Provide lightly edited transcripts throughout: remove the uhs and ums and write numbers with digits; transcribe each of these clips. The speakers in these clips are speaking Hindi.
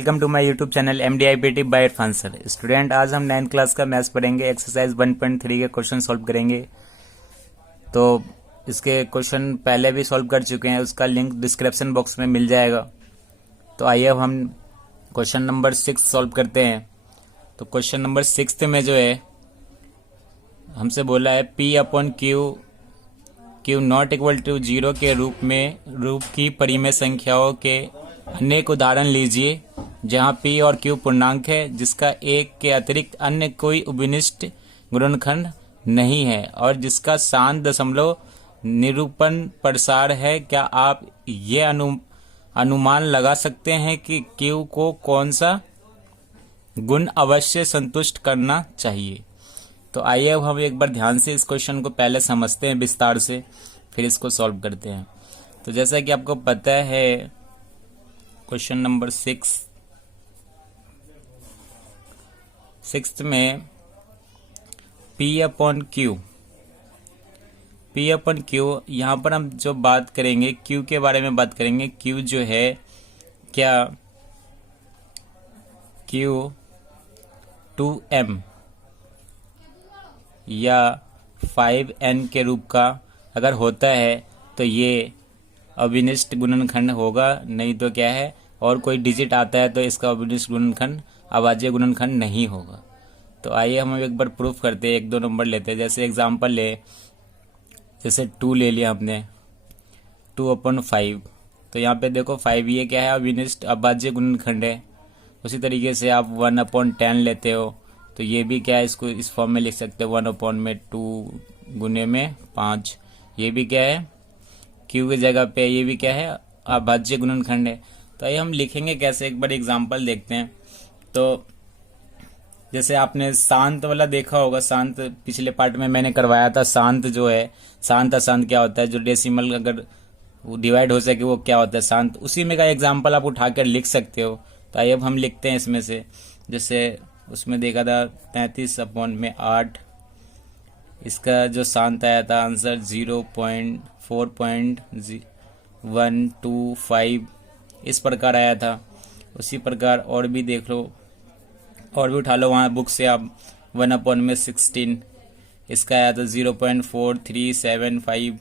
Welcome to my YouTube channel MDIPT by Irfan sir. Student, आज हम 9th क्लास का मैथ्स पढ़ेंगे। एक्सरसाइज 1.3 के क्वेश्चन सॉल्व करेंगे। तो इसके क्वेश्चन पहले भी सॉल्व कर चुके हैं, उसका लिंक डिस्क्रिप्शन बॉक्स में मिल जाएगा। तो आइए अब हम क्वेश्चन नंबर 6 सॉल्व करते हैं। तो क्वेश्चन नंबर 6 में जो है हमसे बोला है P/Q नॉट इक्वल टू 0 के रूप की परिमेय संख्याओं के अनेक उदाहरण लीजिए जहां P और Q पूर्णांक है जिसका एक के अतिरिक्त अन्य कोई उभयनिष्ठ गुणनखंड नहीं है और जिसका शांत दशमलव निरूपण प्रसार है। क्या आप ये अनुमान लगा सकते हैं कि Q को कौन सा गुण अवश्य संतुष्ट करना चाहिए? तो आइए अब हम एक बार ध्यान से इस क्वेश्चन को पहले समझते हैं विस्तार से, फिर इसको सॉल्व करते हैं। तो जैसा कि आपको पता है, क्वेश्चन नंबर 6 में P/Q यहाँ पर हम जो बात करेंगे Q के बारे में बात करेंगे। Q जो है क्या Q 2m या 5n के रूप का अगर होता है तो ये अभिनिष्ट गुणनखंड होगा, नहीं तो क्या है और कोई डिजिट आता है तो इसका अभिनिष्ट गुणनखंड अभाज्य गुणनखंड नहीं होगा। तो आइए हम एक बार प्रूफ करते हैं, 1-2 नंबर लेते हैं। जैसे एग्जांपल ले, जैसे 2 ले लिया हमने, 2/5। तो यहाँ पे देखो 5 ये क्या है, अभिनिष्ट अभाज्य गुणनखंड है। उसी तरीके से आप 1/10 लेते हो तो ये भी क्या है, इसको इस फॉर्म में लिख सकते हो 1/2 गुने में 5। ये भी क्या है, Q की जगह पे ये भी क्या है, अभाज्य गुणनखंड है। तो ये हम लिखेंगे कैसे, एक बार एग्जांपल देखते हैं। तो जैसे आपने शांत वाला देखा होगा, शांत पिछले पार्ट में मैंने करवाया था। शांत जो है, शांत अशांत क्या होता है, जो डेसिमल अगर डिवाइड हो सके वो क्या होता है, शांत। उसी में का एग्जाम्पल आप उठाकर लिख सकते हो। तो आइए अब हम लिखते हैं इसमें से। जैसे उसमें देखा था 33/8, इसका जो शांत आया था आंसर 0.4.125 इस प्रकार आया था। उसी प्रकार और भी देख लो, और भी उठा लो वहाँ बुक से आप। 1/16 इसका आया था 0.4375।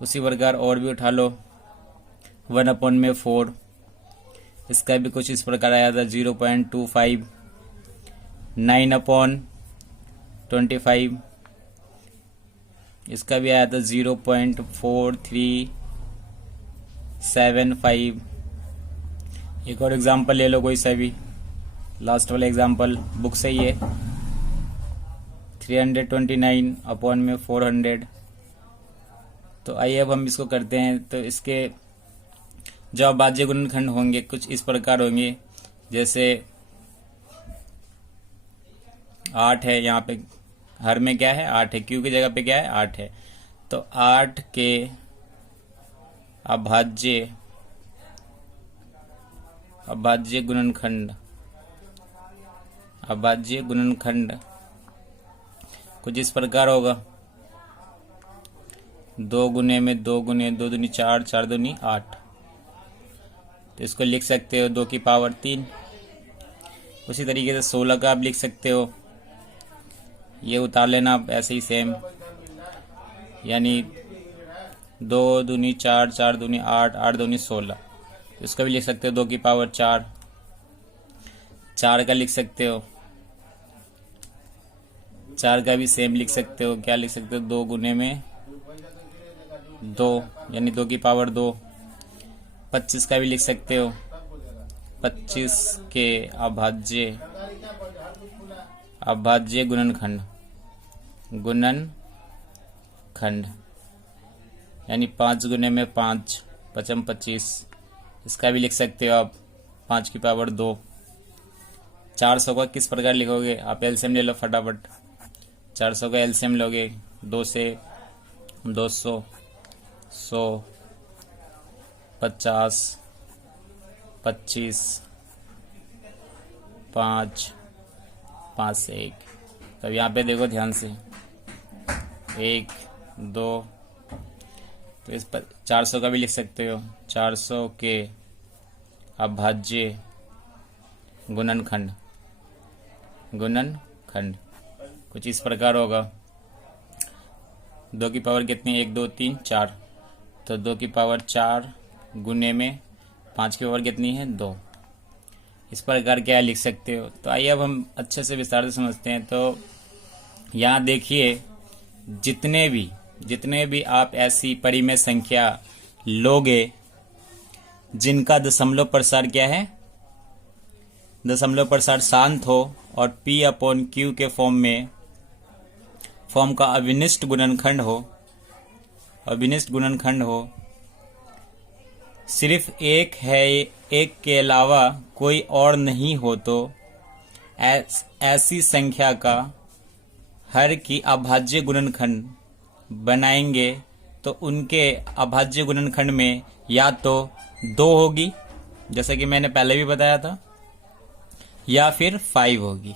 उसी प्रकार और भी उठा लो, 1/4 इसका भी कुछ इस प्रकार आया था 0.25। 9/25 इसका भी आया था 0.4375। एक और एग्जांपल ले लो कोई सा भी, लास्ट वाला एग्जांपल बुक से ही है, 329/400। तो आइए अब हम इसको करते हैं। तो इसके जो अभाज्य गुणनखंड होंगे कुछ इस प्रकार होंगे। जैसे 8 है, यहाँ पे हर में क्या है, 8 है। Q की जगह पे क्या है, 8 है। तो 8 के अभाज्य गुणनखंड कुछ इस प्रकार होगा, 2 गुने में 2 गुने 2 दूनी 4, 4 दूनी 8। तो इसको लिख सकते हो 2 की पावर 3। उसी तरीके से 16 का आप लिख सकते हो, ये उतार लेना आप ऐसे ही सेम, यानी 2 दूनी 4, 4 दूनी 8, 8 दूनी 16। तो इसका भी लिख सकते हो 2 की पावर 4। 4 का लिख सकते हो, 4 का भी सेम लिख सकते हो। क्या लिख सकते हो, 2 गुने में 2 यानी 2 की पावर 2। 25 का भी लिख सकते हो, 25 के अभाज्य गुणनखंड यानी 5 गुने में 5, 25। इसका भी लिख सकते हो आप 5 की पावर 2। 400 का किस प्रकार लिखोगे, आप एलसीएम ले लो फटाफट। 400 का एलसीएम लोगे, 2 से 200, 100, 50, 25, 5, 5 से 1। तब यहाँ पे देखो ध्यान से, 1, 2। तो इस पर 400 का भी लिख सकते हो, 400 के अभाज्य गुणनखंड कुछ इस प्रकार होगा। 2 की पावर कितनी, 1 2 3 4, तो 2 की पावर 4 गुने में 5 की पावर कितनी है, 2। इस प्रकार क्या लिख सकते हो। तो आइए अब हम अच्छे से विस्तार से समझते हैं। तो यहाँ देखिए, जितने भी आप ऐसी परिमेय संख्या लोगे जिनका दशमलव प्रसार क्या है, दशमलव प्रसार शांत हो और P/Q के फॉर्म का अविनिष्ट गुणनखंड हो, सिर्फ एक के अलावा कोई और नहीं हो, तो ऐसी संख्या का हर की अभाज्य गुणनखंड बनाएंगे। तो उनके अभाज्य गुणनखंड में या तो 2 होगी, जैसा कि मैंने पहले भी बताया था, या फिर 5 होगी,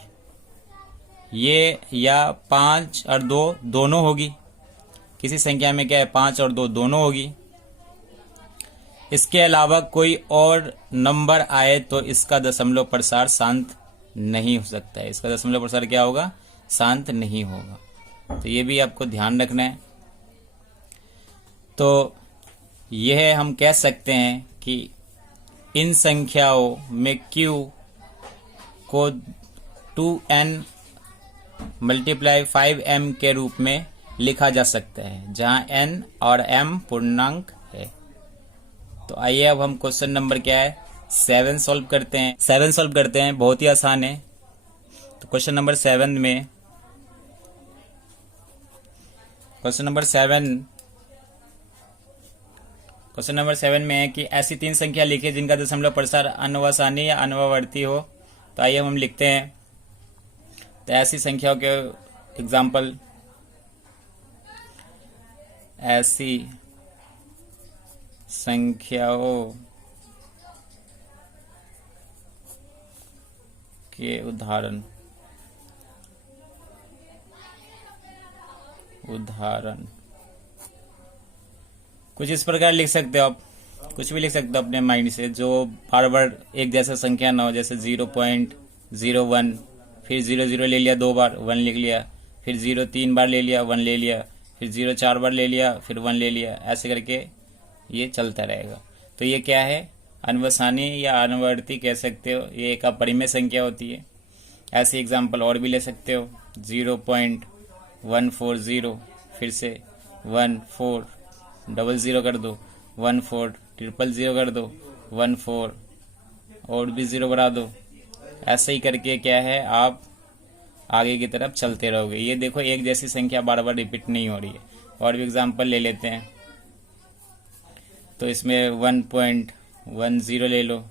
ये या 5 और 2 दोनों होगी। किसी संख्या में क्या है, 5 और 2 दोनों होगी। इसके अलावा कोई और नंबर आए तो इसका दशमलव प्रसार शांत नहीं हो सकता है। इसका दशमलव प्रसार क्या होगा, शांत नहीं होगा। तो ये भी आपको ध्यान रखना है। तो यह हम कह सकते हैं कि इन संख्याओं में Q को 2n × 5m के रूप में लिखा जा सकता है, जहां n और m पूर्णांक है। तो आइए अब हम क्वेश्चन नंबर क्या है, 7 सॉल्व करते हैं। बहुत ही आसान है। तो क्वेश्चन नंबर 7 में है कि ऐसी 3 संख्या लिखिए जिनका दशमलव प्रसार अनवसानी या अनवावर्ती हो। तो आइए हम लिखते हैं। तो ऐसी संख्याओं के एग्जाम्पल, ऐसी संख्याओं के उदाहरण कुछ इस प्रकार लिख सकते हो आप, कुछ भी लिख सकते हो अपने माइंड से, जो बार बार एक जैसा संख्या ना हो। जैसे 0.01, फिर 0 ले लिया 2 बार, 1 लिख लिया, फिर 0 3 बार ले लिया, 1 ले लिया, फिर 0 4 बार ले लिया, फिर 1 ले लिया। ऐसे करके ये चलता रहेगा। तो ये क्या है, अनवसानी या अनवर्ती कह सकते हो। ये एक अपरिमेय संख्या होती है। ऐसे एग्जाम्पल और भी ले सकते हो, 0.140, फिर से 1400 कर दो, 14000 कर दो, 14 और भी 0 बढ़ा दो। ऐसे ही करके क्या है, आप आगे की तरफ चलते रहोगे। ये देखो, एक जैसी संख्या बार बार रिपीट नहीं हो रही है। और भी एग्जाम्पल ले लेते हैं। तो इसमें 1.10 ले लो,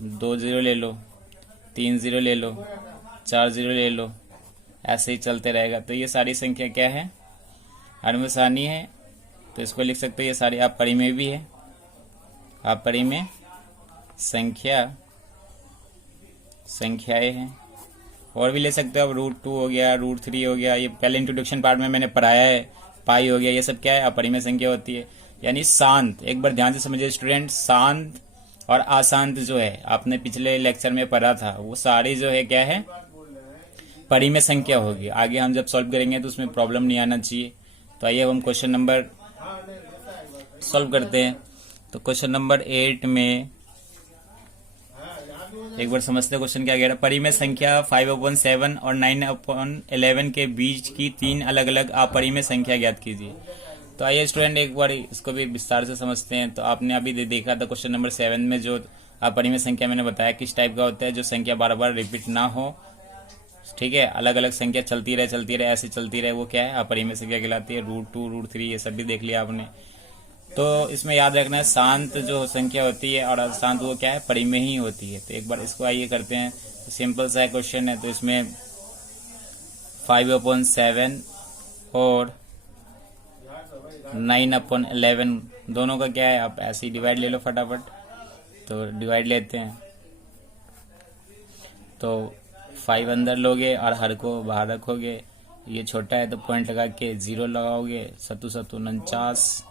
2 0 ले लो, 3 0 ले लो, 4 0 ले लो। ऐसे ही चलते रहेगा। तो ये सारी संख्या क्या है, अनवसानी है। तो इसको लिख सकते हो, ये सारी अपरिमेय भी है, अपरिमेय संख्याएं हैं। और भी ले सकते हो आप, √2 हो गया, √3 हो गया। ये पहले इंट्रोडक्शन पार्ट में मैंने पढ़ाया है। पाई हो गया, ये सब क्या है, अपरिमेय संख्या होती है। यानी शांत, एक बार ध्यान से समझिए स्टूडेंट, शांत और अशांत जो है, आपने पिछले लेक्चर में पढ़ा था, वो सारी जो है क्या है, परिमेय संख्या होगी। आगे हम जब सॉल्व करेंगे तो उसमें प्रॉब्लम नहीं आना चाहिए। तो आइए हम क्वेश्चन नंबर सॉल्व करते हैं। तो क्वेश्चन नंबर 8 में एक बार समझते हैं क्वेश्चन क्या कह रहा है। परिमेय संख्या 5/7 और 9/11 के बीच की 3 अलग अलग अपरिमेय संख्या ज्ञात कीजिए। तो आइए स्टूडेंट एक बार इसको भी विस्तार से समझते हैं। तो आपने अभी देखा था क्वेश्चन नंबर 7 में जो अपरिमेय संख्या मैंने बताया किस टाइप का होता है, जो संख्या बार बार रिपीट ना हो, ठीक है, अलग अलग संख्या चलती रहे ऐसे चलती रहे, वो क्या है, अपरिमेय संख्या कहलाती है। √2 √3 ये सब भी देख लिया आपने। तो इसमें याद रखना है, शांत जो संख्या होती है और अशांत वो क्या है, परिमेय ही होती है। तो एक बार इसको आइए करते हैं। सिंपल सा क्वेश्चन है। तो इसमें 5/7 और 9/11 दोनों का क्या है, आप ऐसे ही डिवाइड ले लो फटाफट। तो डिवाइड लेते हैं। तो 5 अंदर लोगे और हर को बाहर रखोगे। ये छोटा है तो पॉइंट लगा के 0 लगाओगे। 7 7 49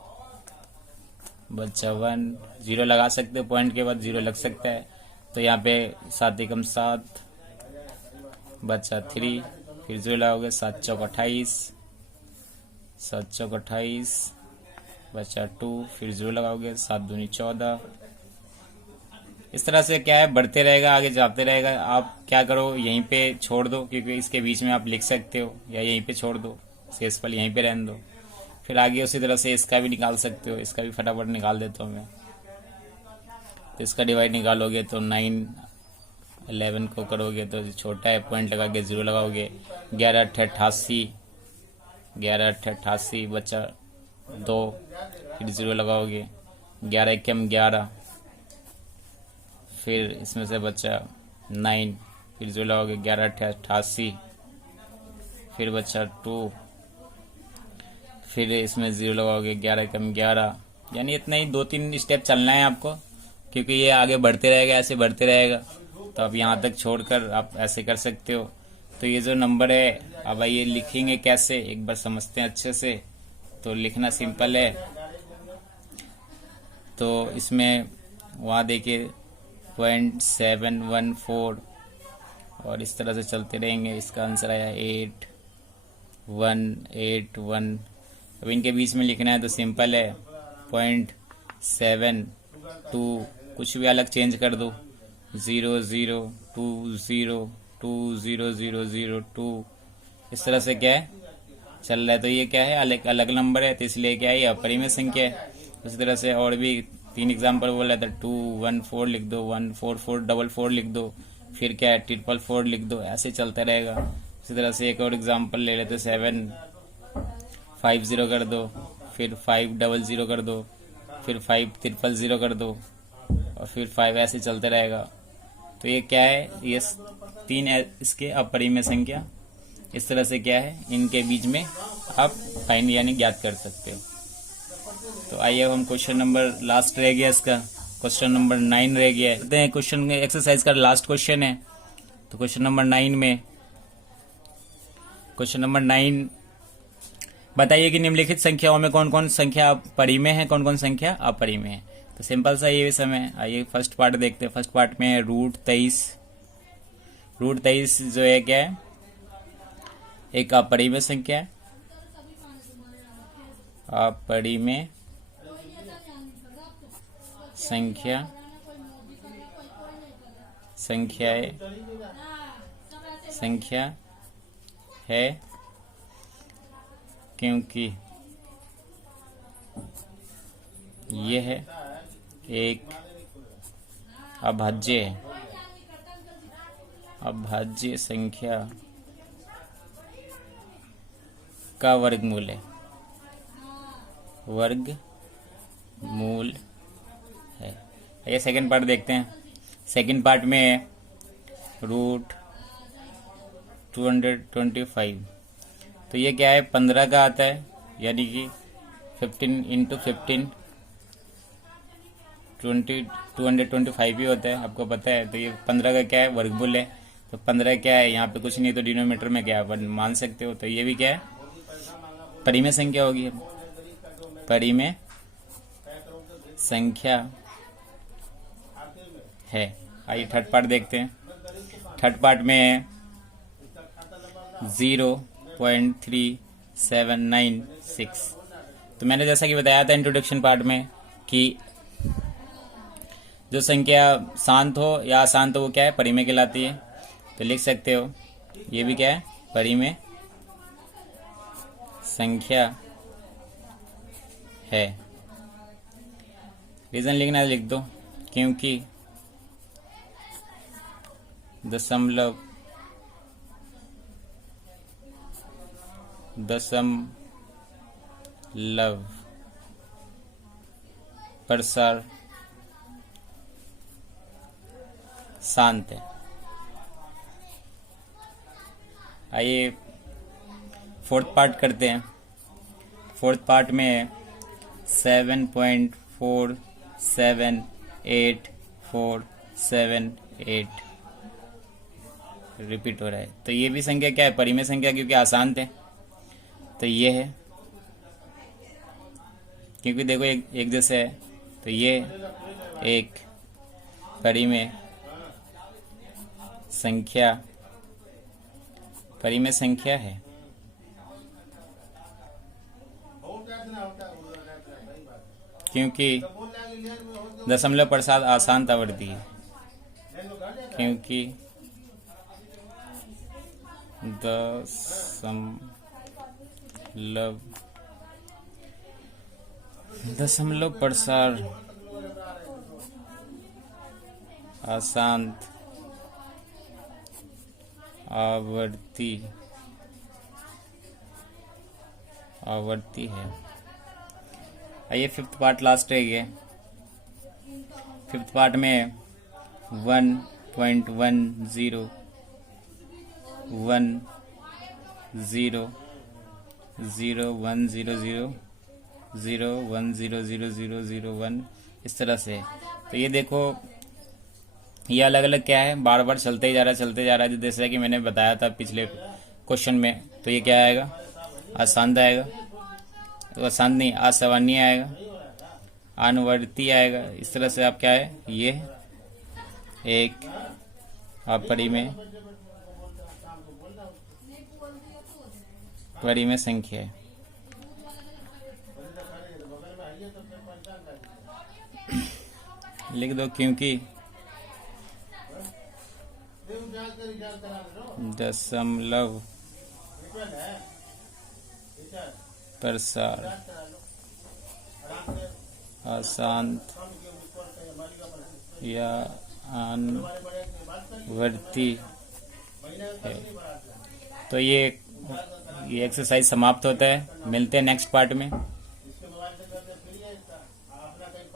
बच्चा 1, 0 लगा सकते हो, पॉइंट के बाद 0 लग सकता है। तो यहाँ पे 7 एकम 7 बचा 3, फिर 0 लगाओगे 7 चौक 28, 7 चौक 28 बचा 2, फिर 0 लगाओगे 7 दूनी 14। इस तरह से क्या है बढ़ते रहेगा, आगे जाते रहेगा। आप क्या करो यहीं पे छोड़ दो, क्योंकि इसके बीच में आप लिख सकते हो, या यहीं पे छोड़ दो, शेषफल यहीं पे रहने दो। फिर आगे उसी तरह से इसका भी निकाल सकते हो, इसका भी फटाफट निकाल देता हूँ मैं। तो इसका डिवाइड निकालोगे तो 9 11 को करोगे तो छोटा है, पॉइंट लगा के 0 लगाओगे। 11 8 88, 11 8 88 बचा 2, फिर 0 लगाओगे। 11 एकम 11, फिर इसमें से बचा 9, फिर 0 लगाओगे। 11 8 88, फिर बचा 2, फिर इसमें 0 लगाओगे। 11 एकम 11, यानी इतना ही 2-3 स्टेप चलना है आपको, क्योंकि ये आगे बढ़ते रहेगा, ऐसे बढ़ते रहेगा। तो आप यहाँ तक छोड़कर आप ऐसे कर सकते हो। तो ये जो नंबर है, अब ये लिखेंगे कैसे एक बार समझते हैं अच्छे से। तो लिखना सिंपल है। तो इसमें वहाँ देखिए 0.714, और इस तरह से चलते रहेंगे। इसका आंसर आया 8181। अब इनके बीच में लिखना है तो सिंपल है 0.72, कुछ भी अलग चेंज कर दो, 0020200002। इस तरह से क्या है चल रहा है। तो ये क्या है अलग अलग नंबर है, तो इसलिए क्या है ये अपरिमेय संख्या है। उसी तरह से और भी 3 एग्जाम्पल बोल रहा था। 214 लिख दो, 14444 लिख दो, फिर क्या है 444 लिख दो, ऐसे चलता रहेगा। इसी तरह से एक और एग्जाम्पल ले लेते, 750 कर दो, फिर 500 कर दो, फिर 5300 कर दो, और फिर 5, ऐसे चलते रहेगा। तो ये क्या है, ये 3 इसके अपरिमेय संख्या। इस तरह से क्या है इनके बीच में आप फाइंड यानी ज्ञात कर सकते हो। तो आइए हम क्वेश्चन नंबर लास्ट रह गया इसका, क्वेश्चन नंबर 9 रह गया है। क्वेश्चन एक्सरसाइज का लास्ट क्वेश्चन है। तो क्वेश्चन नंबर 9 बताइए कि निम्नलिखित संख्याओं में कौन कौन संख्या परिमेय है, कौन कौन संख्या अपरिमेय है। तो सिंपल सा ये समय। आइए फर्स्ट पार्ट देखते हैं। फर्स्ट पार्ट में है √23। √23 जो है क्या है, एक अपरिमेय संख्या है। अपरिमेय संख्या है क्योंकि यह एक अभाज्य संख्या का वर्गमूल है। ये सेकंड पार्ट देखते हैं। सेकंड पार्ट में √225, तो ये क्या है 15 का आता है, यानी कि 15 × 15 225 ही होता है, आपको पता है। तो ये 15 का क्या है वर्गमूल है। तो 15 क्या है, यहाँ पे कुछ नहीं, तो डिनोमिनेटर में क्या है मान सकते हो। तो ये भी क्या है परिमेय संख्या होगी। परिमेय संख्या है। आइए थर्ड पार्ट देखते हैं। थर्ड पार्ट में 0.3796। तो मैंने जैसा कि बताया था इंट्रोडक्शन पार्ट में कि जो संख्या शांत हो या अशांत हो वो क्या है परिमेय कहलाती है। तो लिख सकते हो ये भी क्या है परिमेय संख्या है। रीजन लिखना लिख दो, क्योंकि दशमलव प्रसार शांत है। आइए फोर्थ पार्ट करते हैं। फोर्थ पार्ट में 7.478478 रिपीट हो रहा है। तो ये भी संख्या क्या है परिमेय संख्या, क्योंकि अशांत है। तो ये है, क्योंकि देखो एक जैसे है, तो ये एक परिमेय संख्या परिमेय संख्या है। क्योंकि दशमलव प्रसाद आसान आवृत्ति है। क्योंकि दशमलव प्रसार आसान आवर्ती है। आइए फिफ्थ पार्ट लास्ट है ये। फिफ्थ पार्ट में 1.10 1 इस तरह से। तो ये देखो, ये अलग अलग क्या है, बार बार चलते ही जा रहा है। जैसा कि मैंने बताया था पिछले क्वेश्चन में। तो ये क्या आएगा, आसान आएगा, तो आसान नहीं, असामान्य आएगा, अनुवर्ती आएगा। इस तरह से आप क्या है, ये एक परिमेय संख्या है। लिख दो, क्योंकि दशमलव प्रसार आसान या अनुवर्ती है। तो ये एक्सरसाइज समाप्त होता है। मिलते हैं नेक्स्ट पार्ट में।